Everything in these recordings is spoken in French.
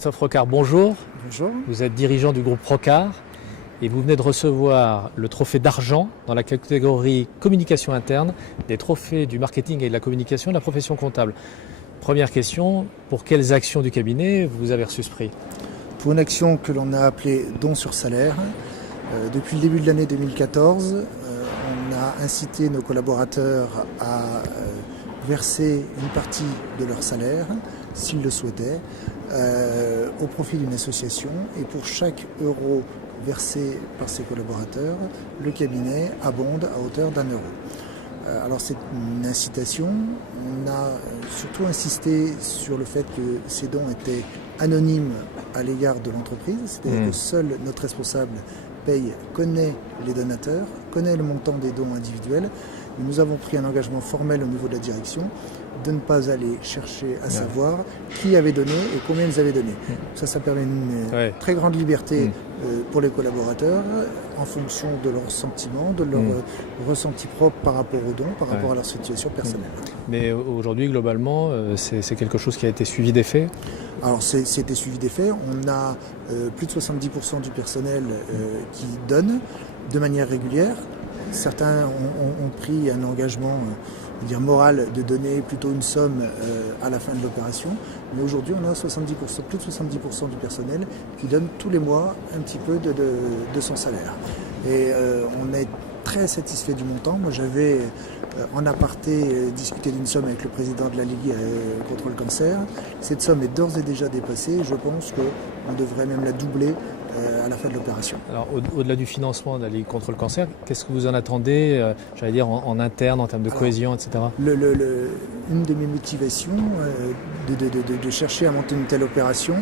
Christophe Rocard, bonjour. Bonjour. Vous êtes dirigeant du groupe Rocard et vous venez de recevoir le trophée d'argent dans la catégorie communication interne des trophées du marketing et de la communication de la profession comptable. Première question, pour quelles actions du cabinet vous avez reçu ce prix? Pour une action que l'on a appelée don sur salaire, depuis le début de l'année 2014, on a incité nos collaborateurs à verser une partie de leur salaire, s'ils le souhaitaient, au profit d'une association. Et pour chaque euro versé par ces collaborateurs, le cabinet abonde à hauteur d'1 euro. Alors c'est une incitation. On a surtout insisté sur le fait que ces dons étaient anonymes à l'égard de l'entreprise, c'est-à-dire que seul notre responsable paye, connaît les donateurs, connaît le montant des dons individuels. Et nous avons pris un engagement formel au niveau de la direction de ne pas aller chercher à savoir qui avait donné et combien ils avaient donné. Ça permet une très grande liberté pour les collaborateurs en fonction de leurs sentiments, de leur ressenti propre par rapport aux dons, par rapport à leur situation personnelle. Mais aujourd'hui, globalement, c'est quelque chose qui a été suivi des faits? Alors c'était suivi des faits. On a plus de 70% du personnel qui donne de manière régulière. Certains ont pris un engagement moral de donner plutôt une somme à la fin de l'opération. Mais aujourd'hui, on a plus de 70% du personnel qui donne tous les mois un petit peu de son salaire. Et on est très satisfait du montant. Moi, j'avais en aparté discuté d'une somme avec le président de la Ligue contre le cancer. Cette somme est d'ores et déjà dépassée. Je pense qu'on devrait même la doubler à la fin de l'opération. Alors au-delà du financement de la Ligue contre le cancer, qu'est-ce que vous en attendez, en interne, en termes de cohésion, etc. Une de mes motivations de chercher à monter une telle opération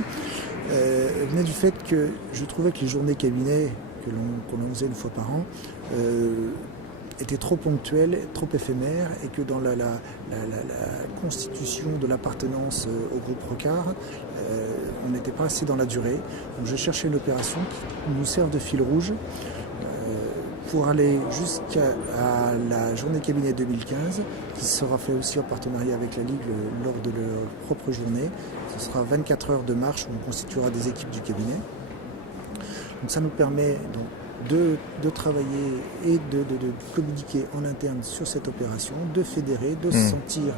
venait du fait que je trouvais que les journées cabinet que l'on faisait une fois par an étaient trop ponctuelles, trop éphémères, et que dans la constitution de l'appartenance au groupe Rocard, on n'était pas assez dans la durée. Donc je cherchais une opération qui nous serve de fil rouge pour aller jusqu'à la journée cabinet 2015, qui sera fait aussi en partenariat avec la Ligue lors de leur propre journée. Ce sera 24 heures de marche où on constituera des équipes du cabinet. Donc ça nous permet de travailler et de communiquer en interne sur cette opération, de fédérer, de se sentir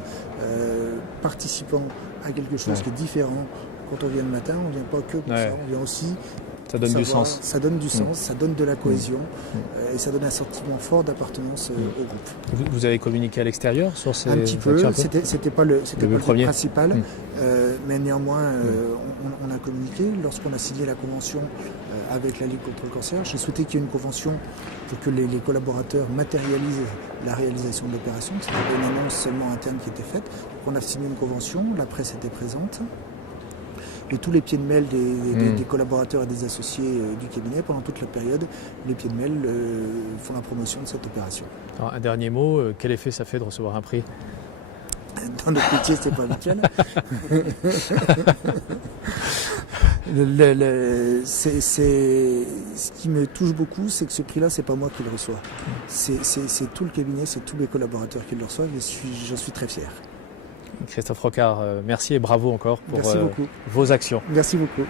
participant à quelque chose qui est différent. Quand on vient le matin, on ne vient pas que pour ça, on vient aussi. Ça donne du sens. Ça donne du sens, ça donne de la cohésion et ça donne un sentiment fort d'appartenance au groupe. Vous avez communiqué à l'extérieur sur ces Un petit peu, c'était pas le principal, mais néanmoins on a communiqué. Lorsqu'on a signé la convention avec la Ligue contre le cancer, j'ai souhaité qu'il y ait une convention pour que les collaborateurs matérialisent la réalisation de l'opération. C'était une annonce seulement interne qui était faite. Donc on a signé une convention, la presse était présente. Et tous les pieds de mail des collaborateurs et des associés du cabinet, pendant toute la période, les pieds de mail font la promotion de cette opération. Alors, un dernier mot, quel effet ça fait de recevoir un prix? Dans notre métier, c'est pas habituel. Ce qui me touche beaucoup, c'est que ce prix-là, c'est pas moi qui le reçois. C'est tout le cabinet, c'est tous les collaborateurs qui le reçoivent, et j'en suis très fier. Christophe Rocard, merci et bravo encore pour vos actions. Merci beaucoup.